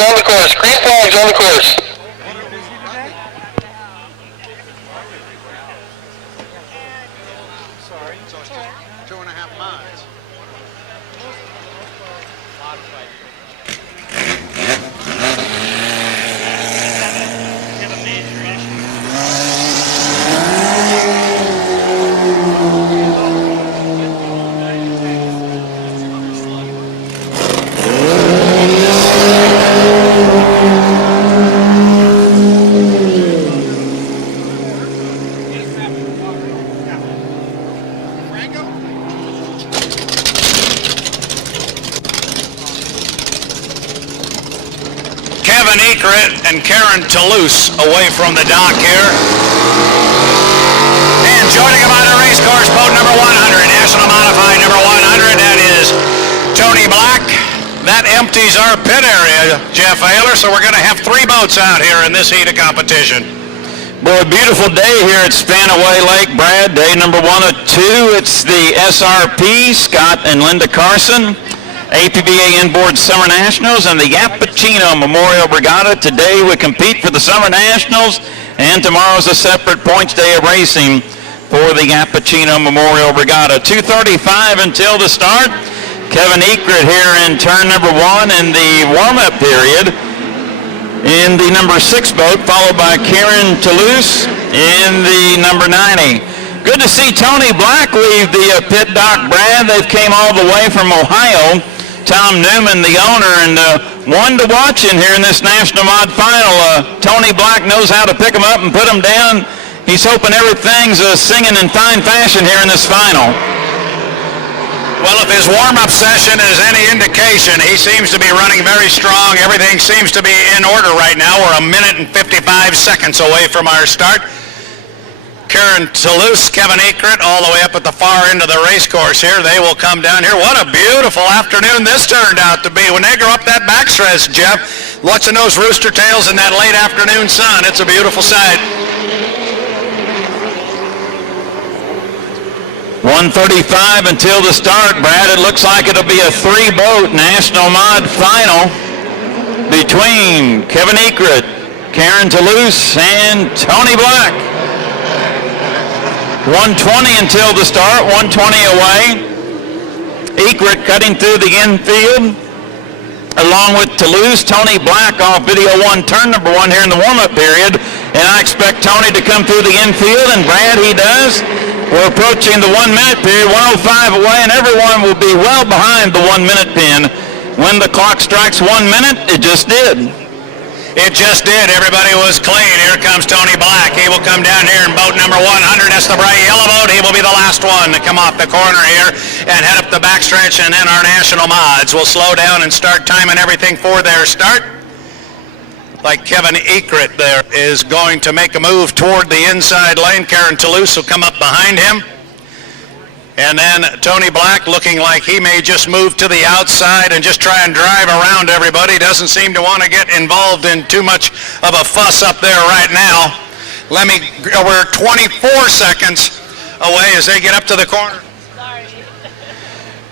flags on the course. Green flags on the course. Sorry. So it's just 2.5 miles. Kevin Ekrit and Karen Toulouse away from the dock here. And joining them on the race course, boat number 100, National Modified number 100, that is Tony Black. That empties our pit area, Jeff Ayler, so we're going to have 3 boats out here in this heat of competition. Boy, beautiful day here at Spanaway Lake, Brad. Day number 1 of 2. It's the SRP, Scott and Linda Carson, APBA Inboard Summer Nationals, and the Yappuccino Memorial Regatta. Today we compete for the Summer Nationals, and tomorrow's a separate points day of racing for the Yappuccino Memorial Regatta. 2:35 until the start. Kevin Ekrit here in turn number 1 in the warm-up period in the number 6 boat, followed by Karen Toulouse in the number 90. Good to see Tony Black leave the pit dock, Brad. They've came all the way from Ohio. Tom Newman, the owner, and one to watch in here in this National Mod Final. Tony Black knows how to pick them up and put them down. He's hoping everything's singing in fine fashion here in this final. Well, if his warm-up session is any indication, he seems to be running very strong. Everything seems to be in order right now. We're 1 minute and 55 seconds away from our start. Karen Toulouse, Kevin Ekrit, all the way up at the far end of the race course here. They will come down here. What a beautiful afternoon this turned out to be. When they go up that backstretch, Jeff, watching those rooster tails in that late afternoon sun, it's a beautiful sight. 1:35 until the start, Brad. It looks like it'll be a 3-boat National Mod Final between Kevin Ekrit, Karen Toulouse, and Tony Black. 1:20 until the start, 1:20 away. Ekrit cutting through the infield along with Toulouse. Tony Black off video 1, turn number 1 here in the warm-up period. And I expect Tony to come through the infield, and Brad, he does. We're approaching the 1-minute period, 1:05 away, and everyone will be well behind the 1-minute pin. When the clock strikes 1 minute, it just did. It just did. Everybody was clean. Here comes Tony Black. He will come down here in boat number 100. That's the bright yellow boat. He will be the last one to come off the corner here and head up the backstretch, and then our national mods will slow down and start timing everything for their start. Like Kevin Ekrit there is going to make a move toward the inside lane. Karen Toulouse will come up behind him. And then Tony Black looking like he may just move to the outside and just try and drive around everybody. Doesn't seem to want to get involved in too much of a fuss up there right now. We're 24 seconds away as they get up to the corner.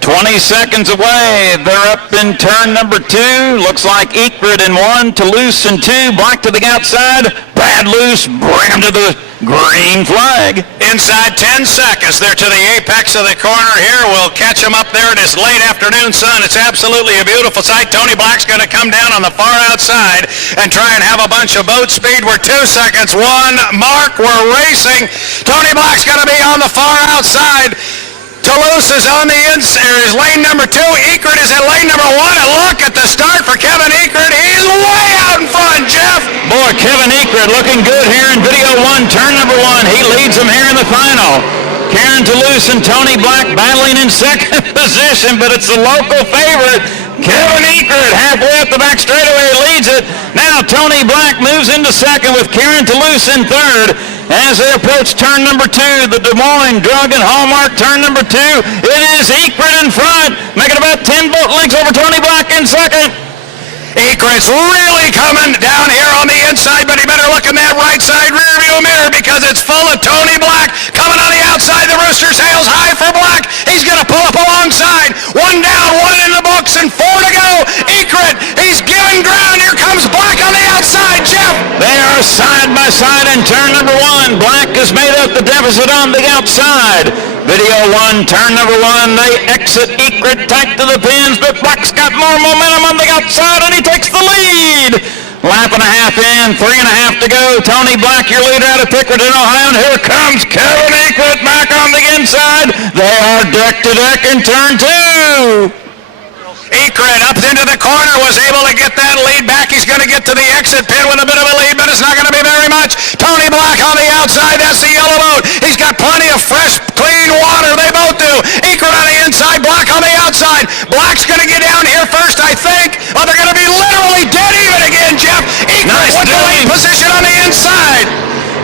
20 seconds away. They're up in turn number 2. Looks like Ekrit in 1, Toulouse in 2. Black to the outside. Brad loose. Bring him to the green flag. Inside 10 seconds. They're to the apex of the corner here. We'll catch them up there in this late afternoon sun. It's absolutely a beautiful sight. Tony Black's going to come down on the far outside and try and have a bunch of boat speed. We're 2 seconds. 1 mark. We're racing. Tony Black's going to be on the far outside. Toulouse is on the inside, is lane number 2. Ekrit is at lane number 1. And look at the start for Kevin Ekrit. He's way out in front, Jeff. Boy, Kevin Ekrit looking good here in video 1, turn number 1. He leads them here in the final. Karen Toulouse and Tony Black battling in second position, but it's the local favorite. Kevin Ekrit halfway up the back straightaway leads it. Now Tony Black moves into second with Karen Toulouse in third. As they approach turn number 2, the Des Moines Drug and Hallmark turn number 2, it is Ekrit in front, making about 10 boat lengths over Tony Black in second. Ekrit's really coming down here on the inside, but he better look in that right side rearview mirror because it's full of Tony Black coming on the outside. The rooster sails high for Black. He's going to pull up alongside. 1 down, 1 in the books, and 4 to go. Ekrit, he's giving ground. Here comes side in turn number 1. Black has made up the deficit on the outside. Video 1, turn number 1, they exit Ekrit tight to the pins, but Black's got more momentum on the outside, and he takes the lead. Lap and a half in, 3.5 to go. Tony Black, your leader out of Pickerton, Ohio, and here comes Kevin Ekrit back on the inside. They are deck to deck in turn 2. Ekrit up into the corner, was able to get that lead back. He's going to get to the exit pit with a bit of a lead, but it's not going to be very much. Tony Black on the outside, that's the yellow boat. He's got plenty of fresh, clean water. They both do. Ekrit on the inside, Black on the outside. Black's going to get down here first, I think. Oh, they're going to be literally dead even again, Jeff. Ekrit with the lead position on the inside.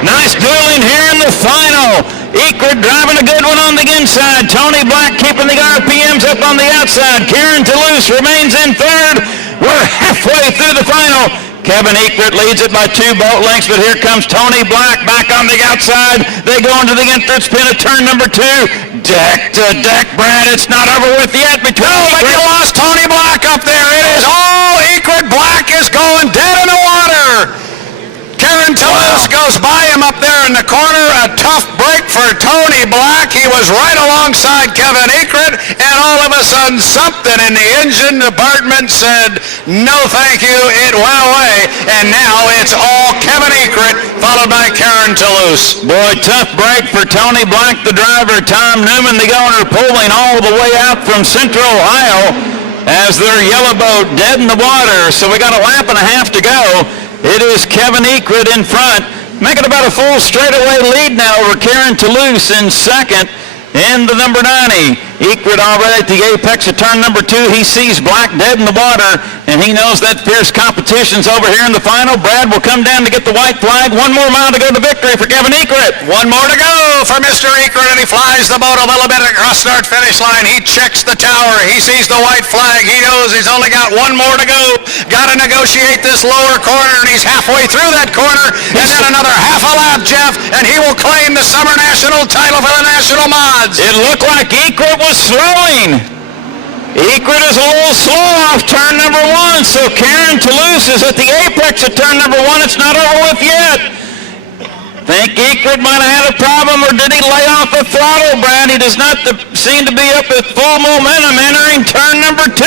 Nice dueling here in the final. Ekrit driving a good one on the inside. Tony Black keeping the RPMs up on the outside. Karen Toulouse remains in third. We're halfway through the final. Kevin Ekrit leads it by 2 boat lengths, but here comes Tony Black back on the outside. They go into the entrance pin of turn number 2. Deck to deck, Brad. It's not over with yet between But you lost Tony Black up there. It is all Ekrit. Black is going dead in the water. Karen Toulouse goes by him up there in the corner. A tough break for Tony Black. He was right alongside Kevin Ekrit, and all of a sudden something in the engine department said, no thank you, it went away, and now it's all Kevin Ekrit, followed by Karen Toulouse. Boy, tough break for Tony Black, the driver. Tom Newman, the owner, pulling all the way out from Central Ohio as their yellow boat dead in the water. So we got a lap and a half to go. It is Kevin Ekrit in front, making about a full straightaway lead now over Karen Toulouse in second in the number 90. Ekrit already at the apex of turn number 2. He sees Black dead in the water, and he knows that fierce competition's over here in the final. Brad will come down to get the white flag. 1 more mile to go to victory for Kevin Ekrit. 1 more to go for Mr. Ekrit, and he flies the boat a little bit across start finish line. He checks the tower. He sees the white flag. He knows he's only got 1 more to go. Got to negotiate this lower corner, and he's halfway through that corner, and then another half a lap, Jeff, and he will claim the Summer National title for the National Mods. It looked like Ekrit was slowing. Ekrit is a little slow off turn number 1, so Karen Toulouse is at the apex of turn number 1. It's not over with yet. Think Ekrit might have had a problem, or did he lay off the throttle, Brad? He does not seem to be up at full momentum entering turn number 2.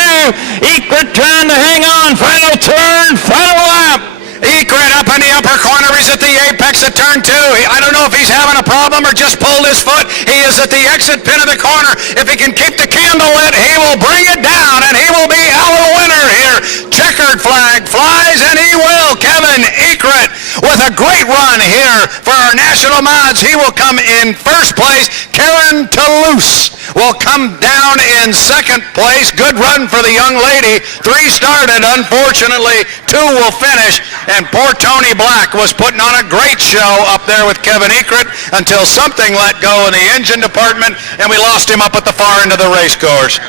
Ekrit trying to hang on. Final turn, final lap. Ekrit up in the upper corner. He's at the apex of turn 2. I don't know if he's having a problem or just pulled his foot. He is at the exit pin of the corner. If he can keep the candle lit, he will bring it down, and he will be our winner here. Checkered flag flies, and he will. Kevin Ekrit with a great run here for our National Mods. He will come in first place. Karen Toulouse will come down in second place. Good run for the young lady. 3 started. Unfortunately, 2 will finish. And poor Tony Black was putting on a great show up there with Kevin Ekrit until something let go in the engine department, and we lost him up at the far end of the race course.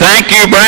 Thank you, Brad.